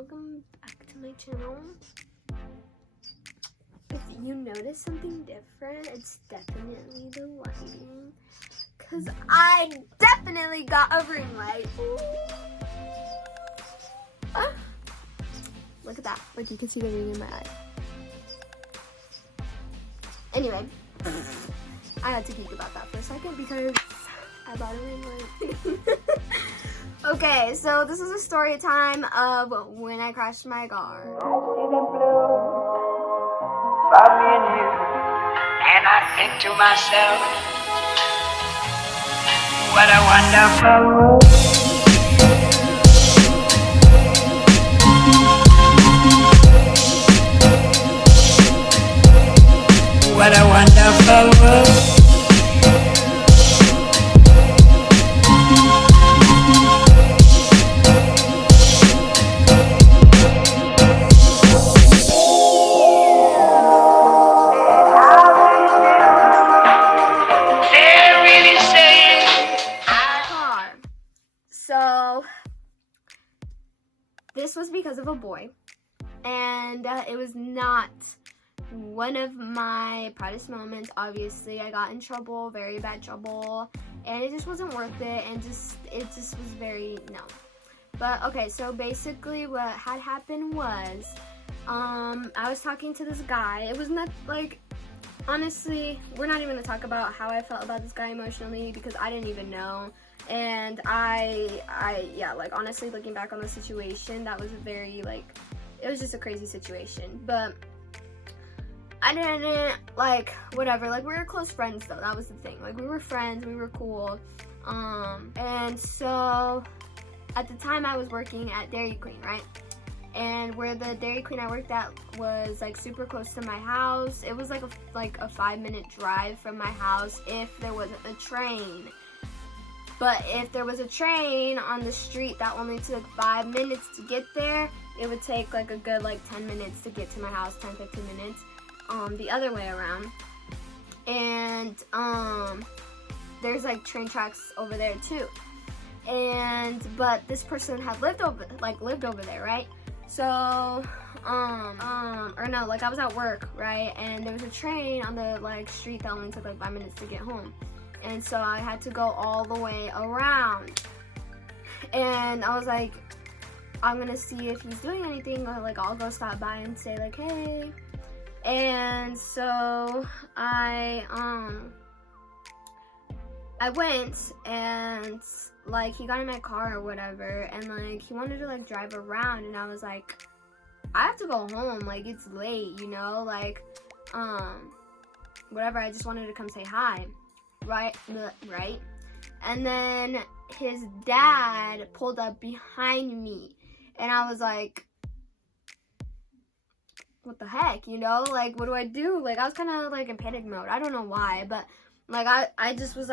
welcome back to my channel. If you notice something different, it's definitely the lighting, because I definitely got a ring light. Look at that, like you can see the ring in my eye. Anyway, I had to geek about that for a second because I bought a ring light. Okay, so this is a story time of when I crashed my car. I see them blue for me and you, and I think to myself, what a wonderful world. What a wonderful world. So this was because of a boy, and it was not one of my proudest moments. Obviously, I got in trouble, very bad trouble, and it just wasn't worth it, and it just was very no. But okay, so basically what had happened was I was talking to this guy. It was not like, honestly, we're not even gonna talk about how I felt about this guy emotionally because I didn't even know. And yeah, like honestly, looking back on the situation, that was very like, it was just a crazy situation. But I didn't like, whatever, like we were close friends though, that was the thing. Like we were friends, we were cool. And so at the time I was working at Dairy Queen, right? And where the Dairy Queen I worked at was like super close to my house. It was like a 5-minute drive from my house if there wasn't a train. But if there was a train on the street that only took 5 minutes to get there, it would take like a good 10 minutes to get to my house, 10-15 minutes, the other way around. And there's like train tracks over there too. But this person had lived over there, right? So, or no, like I was at work, right? And there was a train on the street that only took 5 minutes to get home. And so I had to go all the way around. And I was like, I'm gonna see if he's doing anything, or I'll go stop by and say hey. And so I went, and he got in my car or whatever, and he wanted to drive around, and I was like, I have to go home, it's late, you know, whatever, I just wanted to come say hi. Right? And then his dad pulled up behind me, and I was like, what the heck, you know? What do I do? I was kind of in panic mode. I don't know why, but I just was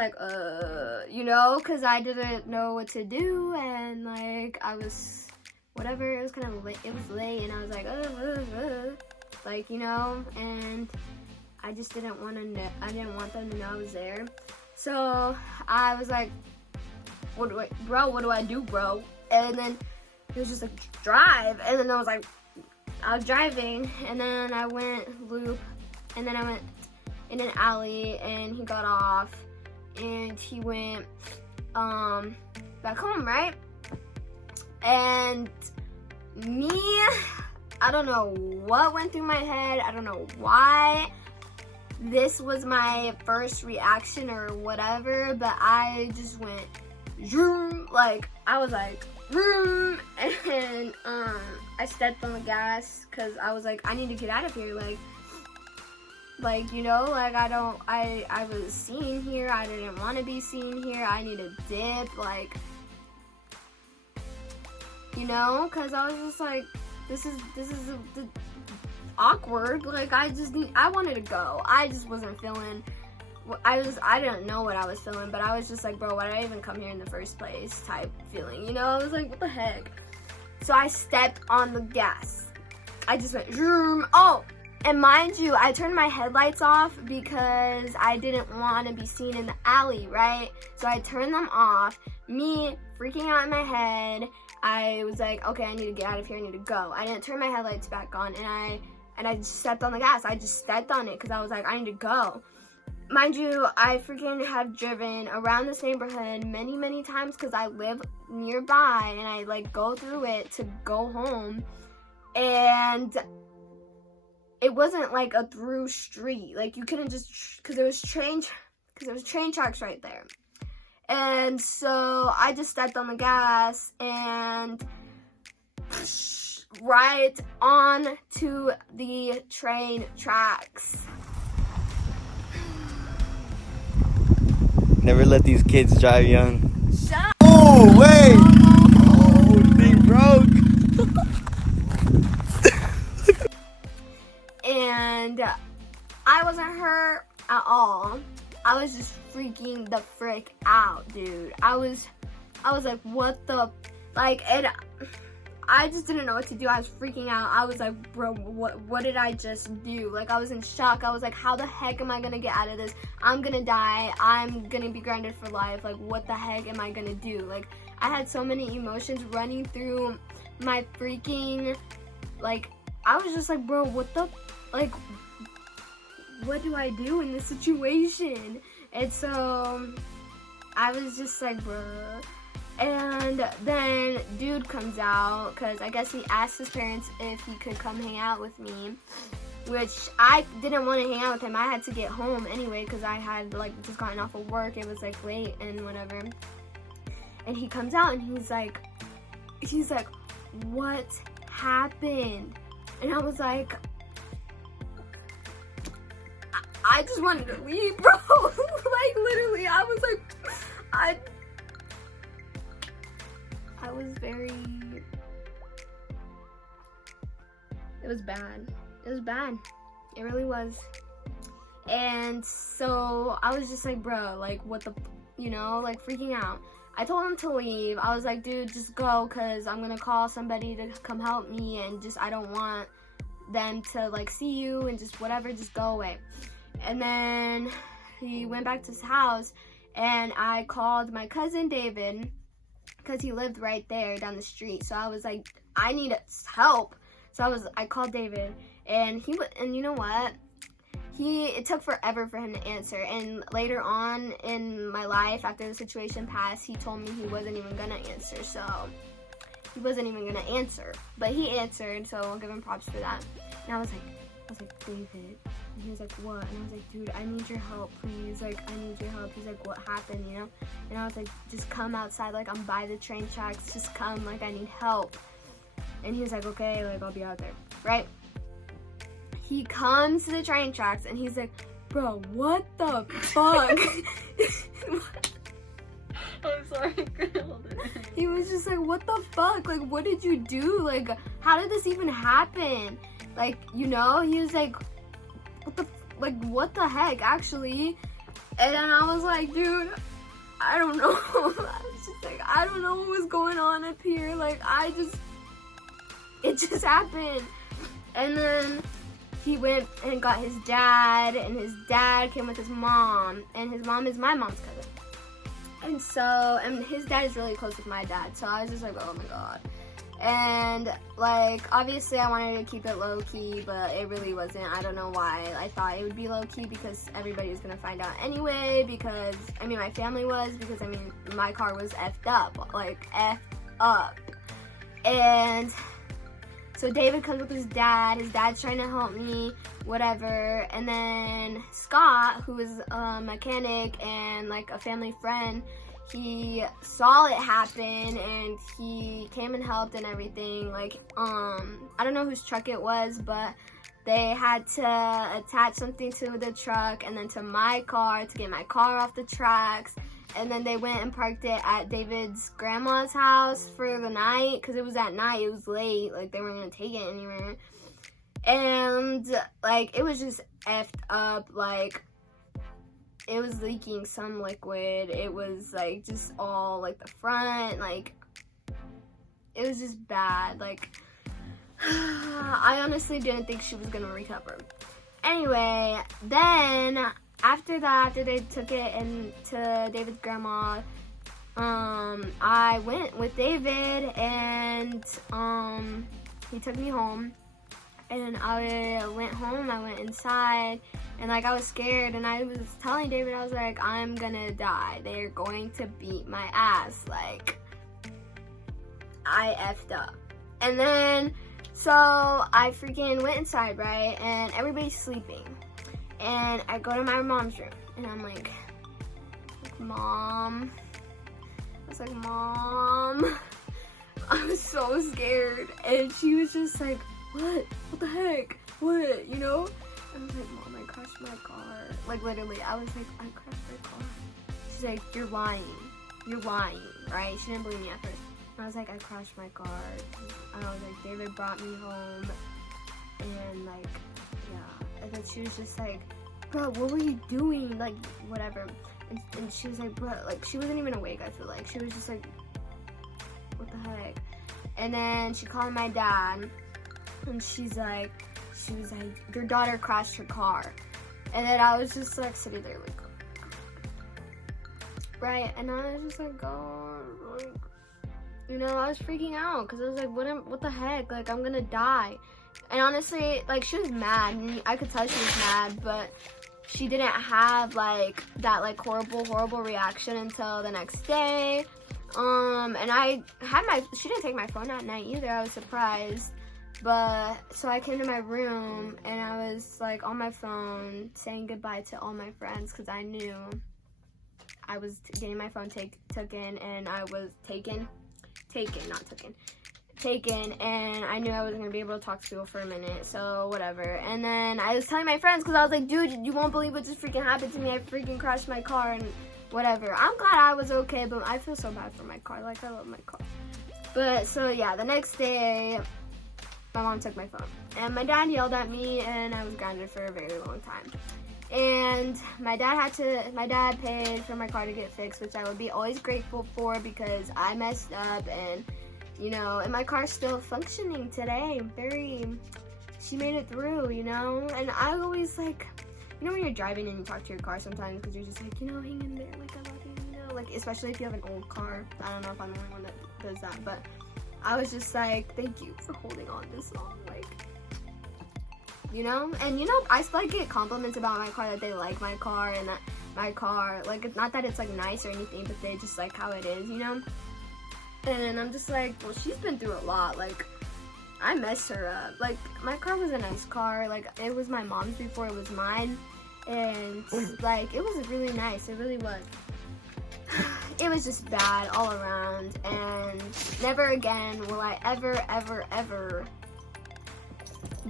you know, because I didn't know what to do, and I was, whatever, it was kind of late, it was late, and I was you know, and I just didn't want to know, I didn't want them to know I was there. So I was like, what do I do, bro? And then he was just drive. And then I was driving, and then I went loop, and then I went in an alley, and he got off, and he went back home, right? And me, I don't know what went through my head. I don't know why this was my first reaction or whatever, but I just went zoom, I was vroom, and I stepped on the gas because I was I need to get out of here, you know, I was seen here, I didn't want to be seen here, I need a dip, you know, because I was just this is awkward, I wanted to go. I just wasn't feeling, I didn't know what I was feeling, but I was just bro, why did I even come here in the first place type feeling, you know? I was what the heck? So I stepped on the gas. I just went zoom. Oh, and mind you, I turned my headlights off because I didn't want to be seen in the alley, right? So I turned them off, me freaking out in my head, I was like, okay, I need to get out of here. I need to go. I didn't turn my headlights back on, and I just stepped on the gas. I just stepped on it because I was like, I need to go. Mind you, I freaking have driven around this neighborhood many, many times because I live nearby, and I like go through it to go home. And it wasn't like a through street. Like you couldn't just, because there was train tracks right there. And so I just stepped on the gas and right on to the train tracks. Never let these kids drive young. Shut up. Oh, wait! Oh, thing broke! And I wasn't hurt at all. I was just freaking the frick out, dude. I was like, what the, like, and I just didn't know what to do. I was freaking out. I was like, bro, what did I just do? Like, I was in shock. I was like, how the heck am I gonna get out of this? I'm gonna die. I'm gonna be grounded for life. Like, what the heck am I gonna do? Like, I had so many emotions running through my freaking, like, I was just like, bro, what the, like, what do I do in this situation? And so I was just like, bruh. And then dude comes out because I guess he asked his parents if he could come hang out with me, which I didn't want to hang out with him. I had to get home anyway because I had like just gotten off of work. It was like late and whatever. And he comes out and he's like, what happened? And I was like, I just wanted to leave, bro. Like, literally, I was like, I was very, it was bad. It was bad. It really was. And so I was just like, bro, like, what the, you know, like, freaking out. I told him to leave. I was like, dude, just go, because I'm going to call somebody to come help me, and just, I don't want them to, like, see you, and just whatever, just go away. And then he went back to his house, and I called my cousin David because he lived right there down the street. So I was like, I need help. So I called David, and and you know what? It took forever for him to answer. And later on in my life, after the situation passed, he told me he wasn't even gonna answer. So he wasn't even gonna answer, but he answered. So I'll give him props for that. And I was like, David. And he was like, what? And I was like, dude, I need your help, please. Like, I need your help. He's like, what happened, you know? And I was like, just come outside. Like, I'm by the train tracks. Just come. Like, I need help. And he was like, okay, like, I'll be out there. Right? He comes to the train tracks, and he's like, bro, what the fuck? I'm sorry, I couldn't hold it. He was just like, what the fuck? Like, what did you do? Like, how did this even happen? Like, you know? He was like, what the heck, actually? And then I was like, dude, I don't know. I was just like, I don't know what was going on up here. Like, it just happened. And then he went and got his dad, and his dad came with his mom, and his mom is my mom's cousin. And his dad is really close with my dad, so I was just like, oh my god. And, like, obviously I wanted to keep it low-key, but it really wasn't. I don't know why. I thought it would be low-key because everybody was going to find out anyway, because, I mean, my family was, because, I mean, my car was effed up. Like, effed up. And so David comes with his dad. His dad's trying to help me, whatever. And then Scott, who is a mechanic and, like, a family friend, he saw it happen, and he came and helped and everything. Like, I don't know whose truck it was, but they had to attach something to the truck and then to my car to get my car off the tracks. And then they went and parked it at David's grandma's house for the night, because it was at night, it was late, like, they weren't gonna take it anywhere. And, like, it was just effed up. Like, it was leaking some liquid. It was, like, just all, like, the front. Like, it was just bad. Like, I honestly didn't think she was gonna recover. Anyway, then after that, after they took it to David's grandma, I went with David, and he took me home, and I went home, I went inside, and like I was scared, and I was telling David, I was like, I'm gonna die, they're going to beat my ass, like I effed up. And then so I freaking went inside, right, and everybody's sleeping, and I go to my mom's room, and I'm like, Mom. I was like, Mom. I was so scared. And she was just like, what? What the heck? What? You know? I was like, Mom, I crashed my car. Like, literally, I was like, I crashed my car. She's like, you're lying. You're lying, right? She didn't believe me at first. And I was like, I crashed my car. And I was like, David brought me home. And, like, yeah. And then she was just like, bro, what were you doing? Like, whatever. And she was like, bro, like, she wasn't even awake, I feel like. She was just like, what the heck? And then she called my dad, and she was like, your daughter crashed her car. And then I was just like sitting there like, right? And I was just like, God, like, you know, I was freaking out, because I was like, what the heck? Like, I'm gonna die. And honestly, like, she was mad, and I could tell she was mad, but she didn't have like that like horrible reaction until the next day. And I had she didn't take my phone at night either. I was surprised. But so I came to my room, and I was like on my phone saying goodbye to all my friends, because I knew I was getting my phone taken, and I was taken, and I knew I wasn't gonna be able to talk to people for a minute, so whatever. And then I was telling my friends, because I was like, dude, you won't believe what just freaking happened to me. I freaking crashed my car, and whatever. I'm glad I was okay, but I feel so bad for my car. Like, I love my car. But so yeah, the next day my mom took my phone, and my dad yelled at me, and I was grounded for a very long time. And my dad paid for my car to get fixed, which I would be always grateful for, because I messed up, and you know, and my car's still functioning today. She made it through, you know. And I always, like, you know, when you're driving and you talk to your car sometimes, because you're just like, you know, hang in there, like, I love you, you know, like, especially if you have an old car. I don't know if I'm the only one that does that, but I was just like, thank you for holding on this long, like, you know. And you know, I still like get compliments about my car, that they like my car, and that my car, like, it's not that it's like nice or anything, but they just like how it is, you know. And I'm just like, well, she's been through a lot. Like, I messed her up. Like, my car was a nice car. Like, it was my mom's before it was mine. And, like, it was really nice. It really was. It was just bad all around. And never again will I ever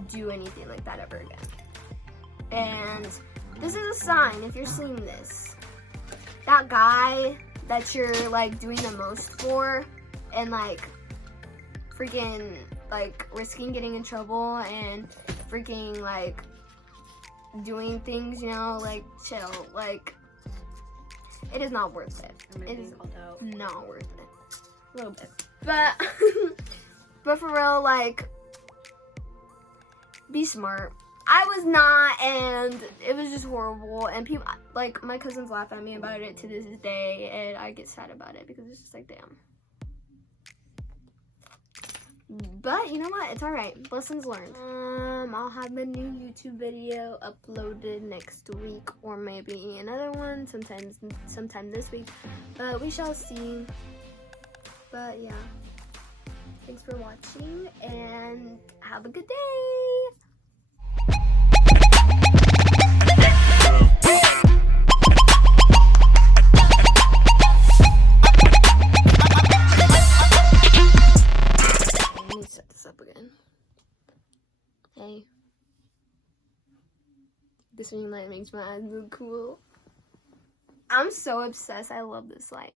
do anything like that ever again. And this is a sign, if you're seeing this. That guy that you're, like, doing the most for, and like freaking like risking getting in trouble, and freaking like doing things, you know, like, chill. Like, it is not worth it. It is not worth it. A little bit. But for real, like, be smart. I was not, and it was just horrible. And people, like, my cousins laugh at me about it to this day, and I get sad about it, because it's just like, damn. But you know what? It's alright. Lessons learned. I'll have a new YouTube video uploaded next week, or maybe another one sometime this week. But we shall see. But yeah. Thanks for watching, and have a good day. Hey, this ring light makes my eyes look cool. I'm so obsessed. I love this light.